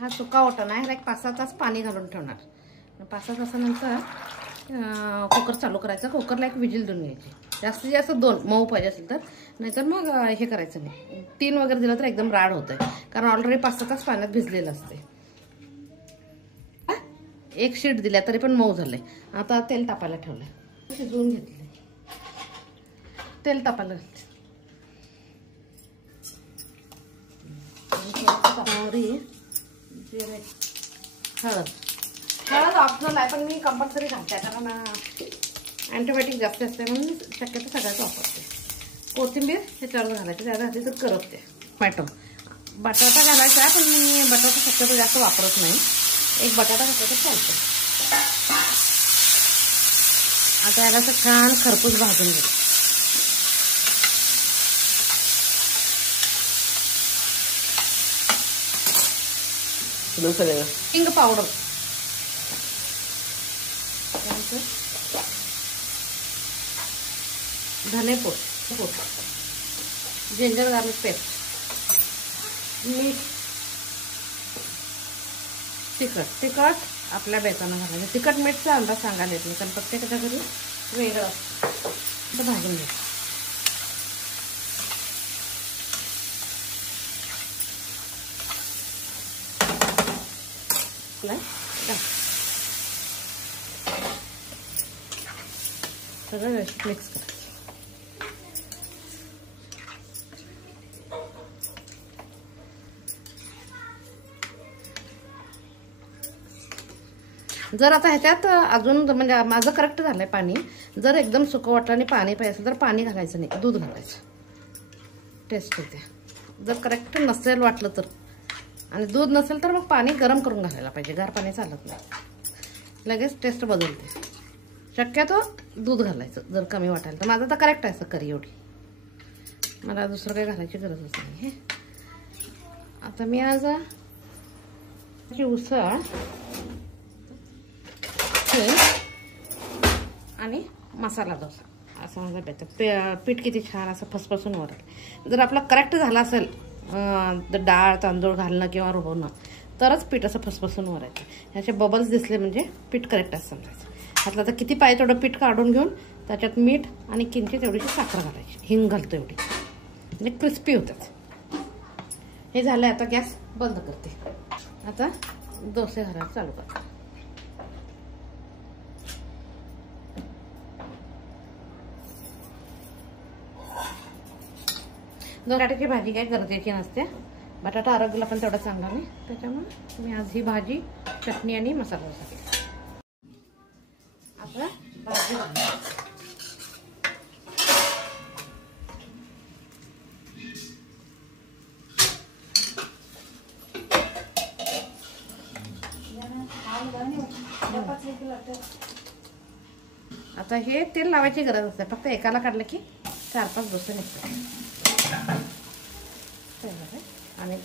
हा सुका वाटाणा आहे, एक 5-6 तास पाणी घालून ठेवणार. 5-6 तासानंतर कुकर चालू करायचा. कुकरला एक विजिल देऊन घ्यायची. जास्तीत जास्त 2 मऊ पाहिजे असेल तर, नाहीतर मग हे करायचं नाही. 3 वगैरे दिलं तर एकदम राड होतंय, कारण ऑलरेडी 5-6 तास पाण्यात भिजलेलं असते. 1 शीट दिल्या तरी पण मऊ झालंय. आता तेल तापायला ठेवलंय, शिजवून घेतले. तेल तापायला घातले. हळद ऑप्शनल आहे, पण मी कंपल्सरी घालते कारण अँटीबायोटिक जास्त असते म्हणून शक्यतो सगळ्याच वापरते. कोथिंबीर ह्याच्यावर घालायची, त्याला घातली तर करपते. टोमॅटो, बटाटा घालायचा, पण मी बटाटा शक्यतो जास्त वापरत नाही. 1 बटाटा घातला तर चालतो. आता याला असं छान खरपूस भाजून घ्या. हिंग पावडर, धनेपूड, जिंजर गार्लिक पेस्ट, मीठ, तिखट आपल्या बेतानं घालायचं. तिखट मीठचा अंदाज सांगायला येत नाही, कारण प्रत्येकाच्या घरी वेगळं असतं. भाजून घ्यायचं. सगळं व्यवस्थित मिक्स करायचं. जर आता ह्याच्यात अजून म्हणजे माझं करेक्ट झालंय पाणी, जर एकदम सुकं वाटलं आणि पाणी पाहिजे असेल तर पाणी घालायचं नाही, दूध घालायचं. टेस्ट होते. जर करेक्ट नसेल वाटलं तर, आणि दूध नसेल तर मग पाणी गरम करून घालायला पाहिजे. गार पाणी चालत नाही, लगेच टेस्ट बदलते. शक्यतो दूध घालायचं जर कमी वाटायला तर. माझं तर करेक्ट आहे करी एवढी, मला दुसरं काही घालायची गरजच नाही. आता मी आज उसळ आणि मसाला डोसा असं माझं बेतं. पीठ किती छान असं फसफसून वरलं. जर आपलं करेक्ट झालं असेल डाळ तांदूळ घालणं किंवा रुबवणं, तरच पीठ असं फसफसून वरायचं. ह्याचे बबल्स दिसले म्हणजे पीठ करेक्ट असं समजायचं. ह्यातलं तर किती पाहिजे तेवढं पीठ काढून घेऊन त्याच्यात मीठ आणि किंचित एवढीशी साखर घालायची. हिंग घालतो एवढी, म्हणजे क्रिस्पी होतात. हे झालं. आता गॅस बंद करते. आता डोसे घालायला चालू करते. 2 बटाट्याची भाजी काय गरजेची नसते. बटाटा आरोग्याला पण तेवढा चांगला नाही, त्याच्यामुळे मी आज ही भाजी चटणी आणि मसाला डोसा केला. आता भाजी आता हे तेल लावायची गरज असते, फक्त एकाला काढलं की 4-5 डोसे निघतात. आणि